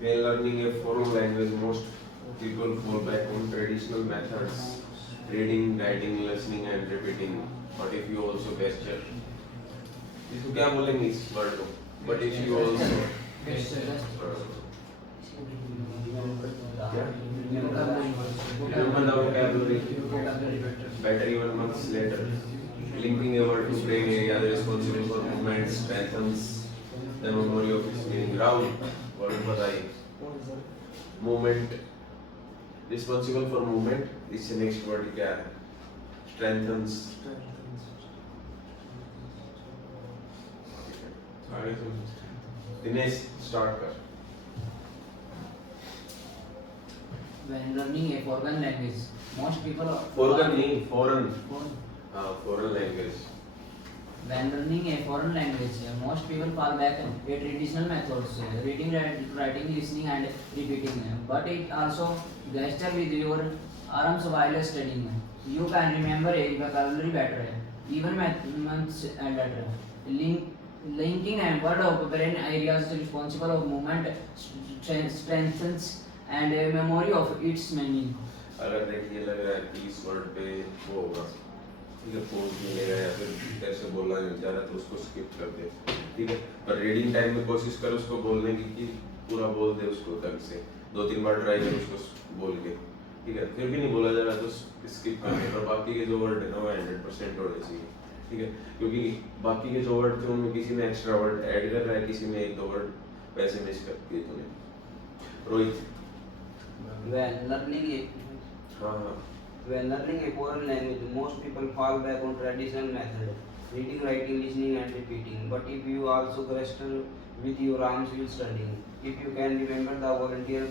When learning a foreign language, most people fall back on traditional methods, reading, writing, listening and repeating. But if you also gesture, इसको क्या बोलेंगे इस word को? But if you also क्या? Remember the vocabulary better even months later. Linking a word to brain area responsible for movement strengthens the memory of its meaning. Rahul, word बताइए. Movement responsible for movement. इससे next word क्या है? Strengthens. आगे Dinesh start कर. When learning a foreign language, most people Foreign नहीं foreign. Foreign language. When learning a foreign language, most people fall back on traditional methods, reading, writing, listening, and repeating. But it also gesture with your arms while studying. You can remember a vocabulary better, even months later. Linking and word of brain areas responsible of movement strengthens and memory of its meaning. अगर देखिए लग रहा है कि इस word पे वो होगा, ठीक है, पोज मिलेगा या फिर कैसे बोलना नहीं जा रहा तो उसको स्किप कर दे, ठीक है, पर रीडिंग टाइम में कोशिश कर उसको बोलने की कि पूरा बोल दे उसको ढंग से, 2-3 बार ट्राई कर उसको बोल के, ठीक है, फिर भी नहीं बोला जा रहा तो स्किप कर दे, पर बाकी के जो वर्ड है ना वो 100% होने चाहिए, ठीक है, क्योंकि बाकी के जो वर्ड थे उनमें किसी में एक्स्ट्रा वर्ड ऐड कर रहा है, किसी में 1-2 वर्ड वैसे मिस कर दिए तूने. रोहित. When learning a हाँ when learning a foreign language, most people fall back on traditional method, reading, writing, listening, and repeating. But if you also gesture with your arms while studying, if you can remember the volunteer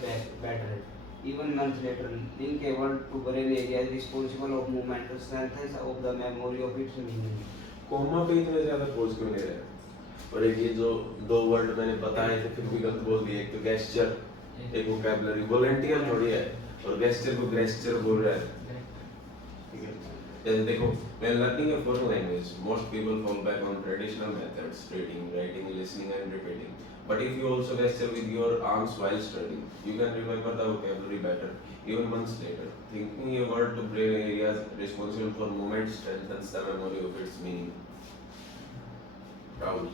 better, even months later, link a word to brain areas responsible of movement, strengthens of the memory of its meaning. Comma पे इतने ज्यादा pose क्यों ले रहे हैं? और एक ये जो 2 वर्ड मैंने बताए थे फिर भी गलत बोल दिए, एक तो गेस्चर, एक वोकैबुलरी. वॉलंटियर थोड़ी है और गेस्चर को ग्रेस्चर बोल रहा है, ठीक है. जैसे देखो, when learning a foreign language, most people fall back on traditional methods, reading, writing, listening and repeating. But if you also gesture with your arms while studying, you can remember the vocabulary better, even months later. Thinking a word to brain areas responsible for movement strengthens the memory of its meaning. Rahul.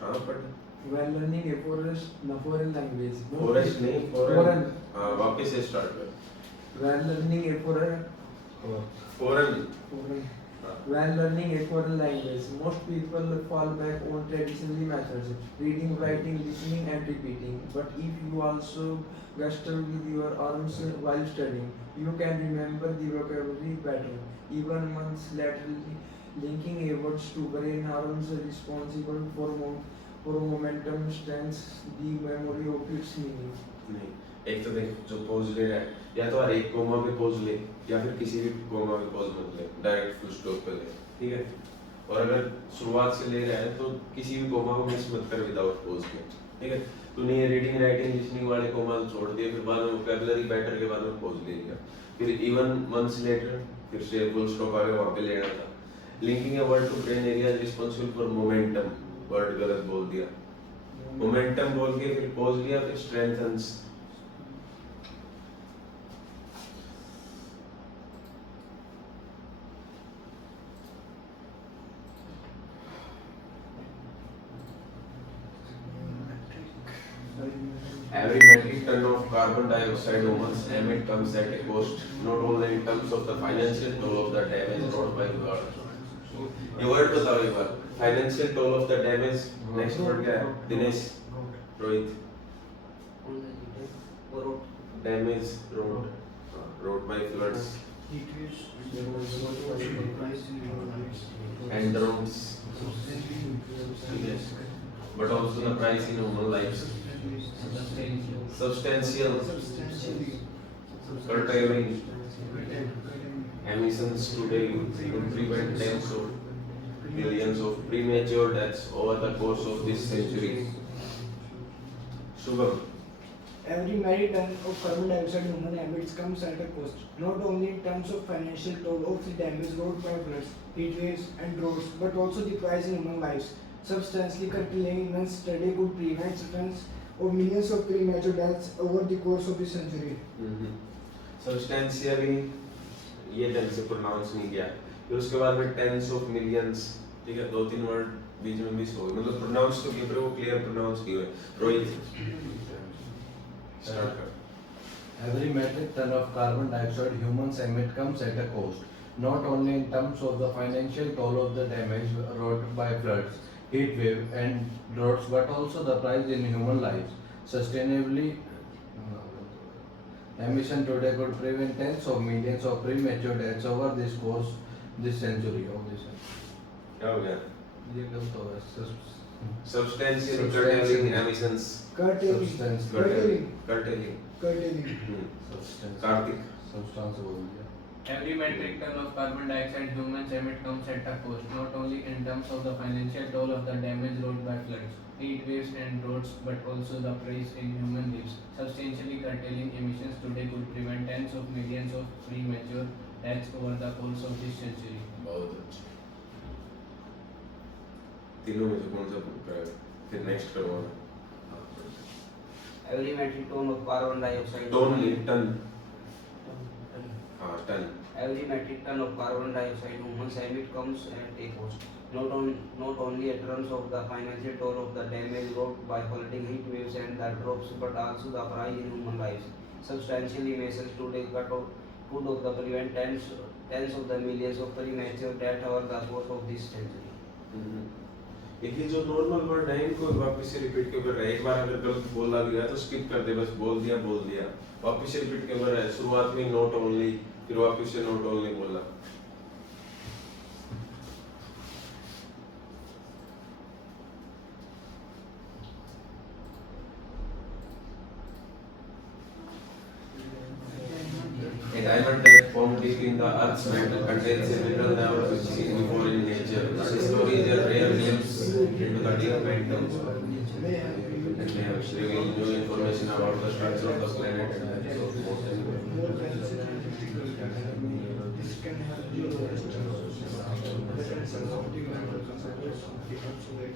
हाँ but When learning a foreign language, forest नहीं foreign. हाँ वापस से start कर. when learning a foreign Foreign. when learning a foreign language, most people fall back on traditional methods, reading, writing, listening, and repeating. But if you also gesture with your arms while studying, you can remember the vocabulary better. Even months later, linking a words to brain arms responsible for momentum strengthens the memory of its meaning. नहीं, एक तो देख जो pose ले रहा है या तो हर एक कोमा पे पोज ले या फिर किसी भी कोमा पे पोज मत ले, डायरेक्ट फुल स्टॉप पे ले, ठीक है. और अगर शुरुआत से ले रहा है तो किसी भी कोमा को मिस मत कर विदाउट पोज के, ठीक है. तूने ये रीडिंग राइटिंग लिसनिंग वाले कोमा छोड़ दिए, फिर बाद में वोकैबुलरी बैटर के बाद में पोज ले लिया, फिर इवन मंथ्स लेटर फिर से फुल स्टॉप आगे वहाँ पे लेना था. Linking a word to brain area responsible for momentum, word गलत बोल दिया, मोमेंटम बोल के फिर पॉज लिया, फिर strengthens. Every metric ton of carbon dioxide humans emit comes at a cost, not only in terms of the financial toll of the damage wrought by the earth. ये word बताओ एक बार. Financial toll of the damage. Next word क्या है? Dinesh. Rohit. Damage wrought by floods and droughts. Yes. But also the price in human lives. Substantial curtailing emissions today would prevent tens of millions of premature deaths over the course of this century. Shubham. Every metric ton of carbon dioxide human emits comes at a cost, not only in terms of financial toll of the damage wrought by floods, heat waves, and droughts, but also the price in human lives. substantially curtailing immense study could prevent tens of millions of premature deaths over the course of the century. Substantially ये ढंग से pronounce नहीं किया, फिर उसके बाद में tense of millions, ठीक है, दो तीन वर्ड बीच में मिस हो गए, मतलब प्रोनाउंस तो किया पर वो क्लियर प्रोनाउंस नहीं हुए। रोहित स्टार्ट कर। Every metric ton of carbon dioxide humans emit comes at a cost, not only in terms of the financial toll of the damage wrought by floods, heat wave, and droughts, but also the price in human lives. Sustainably, emission today could prevent tens of millions of premature deaths over this course, this century of this century. क्या हो गया? ये गलत हो गया। Substantially curtailing emissions, Curtailing. Substance. curtailing, Curtailing. Substance. Kartik. Substance बोल दिया। Every metric ton of carbon dioxide humans emit comes at a cost, not only in terms of the financial toll of the damage wrought by floods, heat waves and droughts, but also the price in human lives. Substantially curtailing emissions today could prevent tens of millions of premature deaths over the course of this century. बहुत अच्छा। तीनों में से कौन सा करेगा? फिर next करो। Every metric ton of carbon dioxide. Tone नहीं, टन। हाँ, ton. Every metric ton of carbon dioxide humans emit comes at a cost, not only in terms of the financial toll of the damage wrought by flooding, heat waves and the droughts, but also the price in human lives. Substantial emissions today could of the prevent tens of the millions of premature death over the course of this century. एक ये जो normal word है इनको वापस से repeat क्यों कर रहा है? एक बार अगर गलत बोला भी गया तो स्किप कर दे, बस बोल दिया वापस से रिपीट क्यों कर रहा है? शुरुआत में नॉट ओनली, फिर वापस से नॉट ओनली बोला। A diamond that formed deep in the earth's mantle contains a mineral never seen before in nature. This story is a rare glimpse into the deep mantle. And they have revealed new information about the structure of the planet and the source of motion. This can help you understand the concerns of the environmental conservators of the earth so that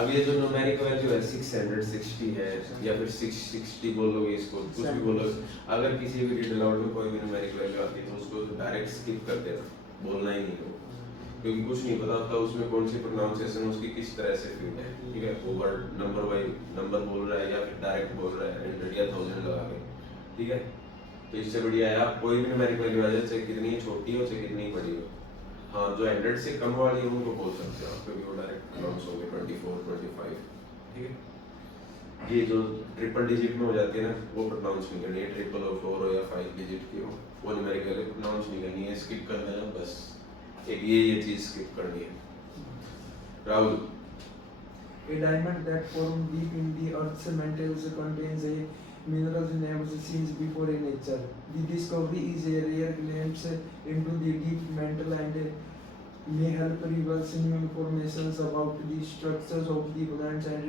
अब ये जो numeric value है 660 है या फिर 660 बोल लोगे, इसको कुछ भी बोलोगे, अगर किसी भी रीड अलाउड में कोई भी न्यूमेरिक वैल्यू आती है तो उसको डायरेक्ट स्किप कर देना, बोलना ही नहीं हो, क्योंकि कुछ नहीं पता होता उसमें कौन सी प्रोनाउंसिएशन उसकी किस तरह से फिट है। ठीक है, ओवर नंबर बाय नंबर बोल रहा है या फिर डायरेक्ट बोल रहा है 100 या 1000 लगा के। ठीक है, तो इससे बढ़िया है आप कोई भी न्यूमेरिक वैल्यू आ जाए, चाहे कितनी छोटी हो चाहे कितनी बड़ी हो। हाँ, जो 100 से कम वाली है उनको बोल सकते हो आप, क्योंकि वो डायरेक्ट प्रोनाउंस होंगे 24 25। ठीक है, ये जो ट्रिपल डिजिट में हो जाती है ना वो प्रोनाउंस नहीं करनी है, ट्रिपल हो 4 हो या 5 डिजिट की हो वो न्यूमेरिक वैल्यू प्रोनाउंस नहीं करनी है, स्किप कर देना बस। एक ये चीज स्किप करनी है। Rahul. A diamond that formed deep in the earth's mantle contains a minerals never seen before in nature. The discovery is a rare glimpse into the deep mantle and may help reveal new information about the structures of the planets and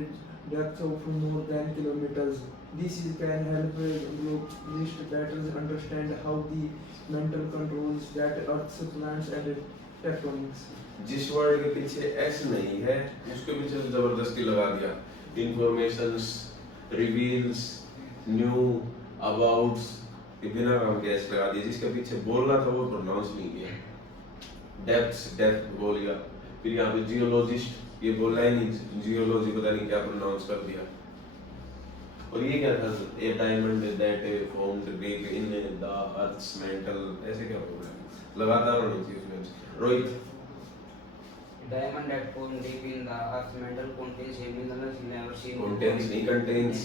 depth of more than kilometers. Can help globalists better understand how the mantle controls that Earth's planets and tectonics. जिस word के पीछे S नहीं है उसके पीछे जबरदस्ती लगा दिया, इंफॉर्मेशंस, रिवील्स, न्यू, अबाउट्स, ये बिना काम के एस लगा दिया, जिसके पीछे बोलना था वो प्रोनाउंस नहीं किया। डेप्थ बोल गया, फिर यहाँ पे जियोलॉजिस्ट ये बोला ही नहीं, जियोलॉजी पता नहीं क्या प्रोनाउंस कर दिया। और ये क्या था, a diamond that formed deep in the earth's mantle, ऐसे क्या बोल रहा है, लगातार होनी चाहिए उसमें। Rohit. Diamond that formed deep in the earth's mantle contains a minerals never seen Contains नहीं, contains.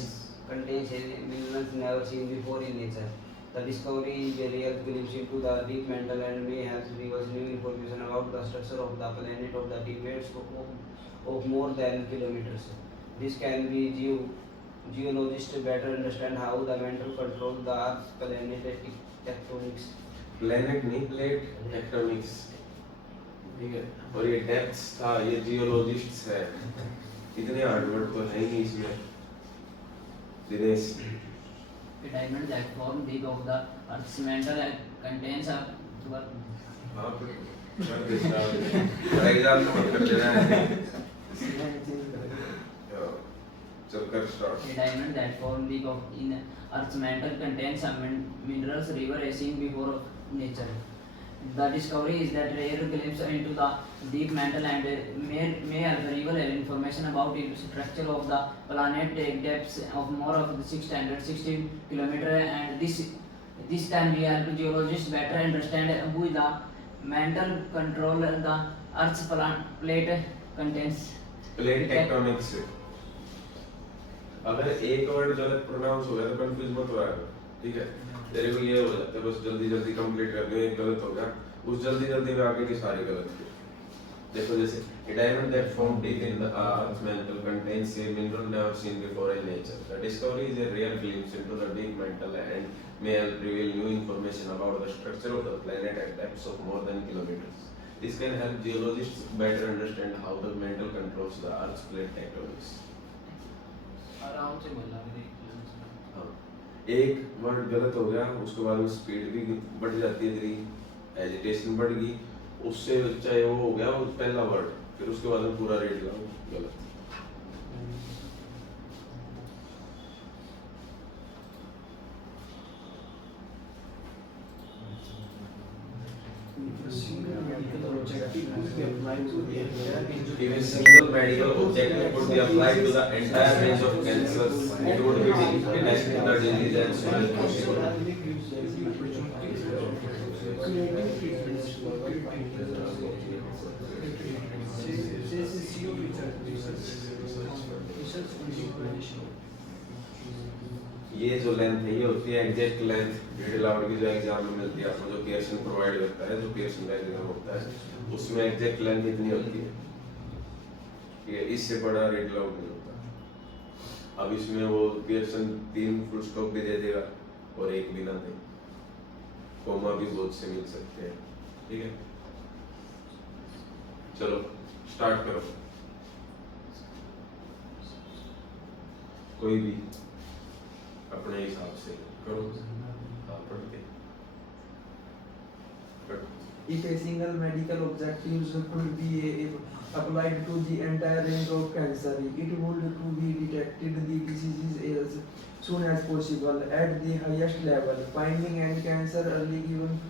contains a minerals never seen before in nature. The discovery is a real glimpse into the deep mantle and may help reveal new information about the structure of the planet of the depths of more than kilometers. This can be geologists better understand how the mantle controls the earth's planet tectonics. Planet नहीं, plate tectonics. ठीक है, और ये depths था, ये जियोलॉजिस्ट्स है, इतने hard word तो है ही नहीं इसमें। Dinesh. A diamond that formed deep of the earth's mantle contains a हाँ, एग्जाम में मत कर देना है। चल कर start. A diamond that formed in Earth's mantle contains some minerals river as seen before nature. The discovery is that rare glimpse into the deep mantle and may reveal information about its structure of the planet. Take depths of more of the 660 kilometer, and this time we help geologists better understand who the mantle control the Earth's plate contents. Plate tectonics से अगर एक word गलत pronounce हो गया तो confuse मत हो आएगा, ठीक है? तेरे को ये हो जाता है बस जल्दी जल्दी कंप्लीट कर दो, एक गलत हो गया उस जल्दी जल्दी में आगे के सारे गलत थे। देखो जैसे a diamond that formed deep in the earth's mantle contains a mineral never seen before in nature. The discovery is a rare glimpse into the deep mantle and may help reveal new information about the structure of the planet at depths of more than kilometers. This can help geologists better understand how the mantle controls the earth's plate tectonics. आराम से बोलना मेरे हाँ, एक word गलत हो गया उसके बाद में स्पीड भी बढ़ जाती है, तेरी एजिटेशन बढ़ गई, उससे चाहे वो हो गया वो पहला वर्ड, फिर उसके बाद में पूरा रेड लगाओ गलत। If a single medical objective could be applied to the entire range of cancers, it would be detecting the disease as soon as possible. ये जो लेंथ है ये होती है एग्जैक्ट लेंथ रीड अलाउड की जो एग्जाम में मिलती है आपको, जो पियर्सन प्रोवाइड करता है, जो पियर्सन का एग्जाम होता है उसमें एग्जैक्ट लेंथ इतनी होती है, ठीक है? इससे बड़ा रीड अलाउड नहीं होता। अब इसमें वो पियर्सन 3 फुल स्टॉप भी दे देगा और एक भी ना दे, कोमा भी बहुत से मिल सकते हैं, ठीक है? चलो स्टार्ट करो, कोई भी अपने हिसाब से करो। हाँ, पढ़ के If a single medical objective could be applied to the entire range of cancer, it would to be detected the diseases as soon as possible at the highest level, finding any cancer early given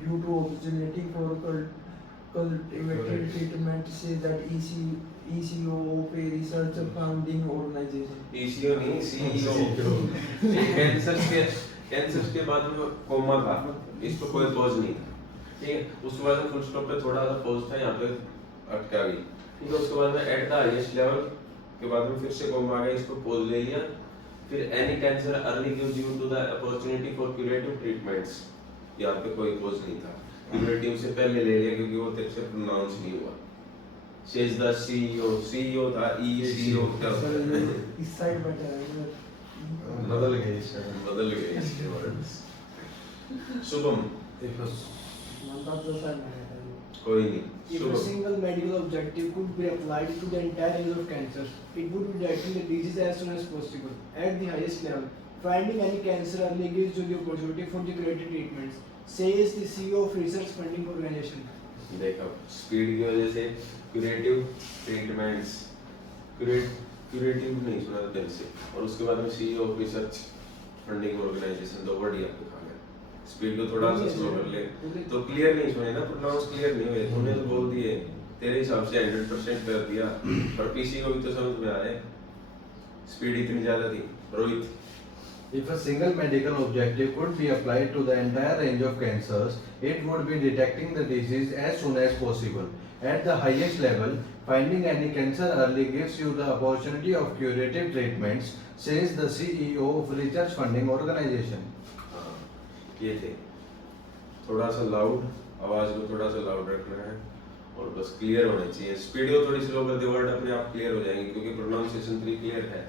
due to opportunity for cultivated treatment, say that ECO of a research funding organization. ECO नहीं CEO। Cancer के बाद में coma था, इस पर कोई pause नहीं था, ठीक है? उसके बाद में फुल स्टॉप पे थोड़ा सा पॉज था, यहाँ पे अटका गई, ठीक है? उसके बाद में एट द हाईएस्ट लेवल के बाद में फिर से कोमा आ गया, इसको पॉज ले लिया, फिर any cancer early gives due to the opportunity for curative treatments, यहाँ पे कोई पॉज नहीं था, क्यूरेटिव से पहले ले लिया क्योंकि वो तेरे से प्रोनाउंस नहीं हुआ। Says the CEO था ECO क्या होता है? इस साइड बेटर है, बदल गए इसके words. Shubham Mantas the side matter. कोई नहीं, If a Shubham single medical objective could be applied to the entire range of cancers, it would be detecting the disease as soon as possible at the highest level. Finding any cancer early gives you the opportunity for the curative treatments, says the CEO of Research Funding Organization. देखो speed की वजह से curative treatments, curative नहीं सुना था दिल से, और उसके बाद में CEO of research funding organisation, दो वर्ड ही आपको खा गया। स्पीड को थोड़ा सा स्लो कर ले तो क्लियर नहीं सुने ना, प्रोनाउंस क्लियर नहीं हुए, तूने तो बोल दिए, तेरे हिसाब से 100% कर दिया, पर पीसी को भी तो समझ में आए, स्पीड इतनी ज्यादा थी। Rohit If a single medical objective could be applied to the entire range of cancers, it would be detecting the disease as soon as possible. At the highest level, finding any cancer early gives you the opportunity of curative treatments, says the CEO of Research Funding Organization. हाँ, ये थे, थोड़ा सा loud, आवाज को थोड़ा सा loud रखना है और बस क्लियर होना चाहिए। स्पीड को थोड़ी स्लो कर दे, वर्ड अपने आप क्लियर हो जाएंगे क्योंकि प्रोनाउंसिएशन थोड़ी क्लियर है।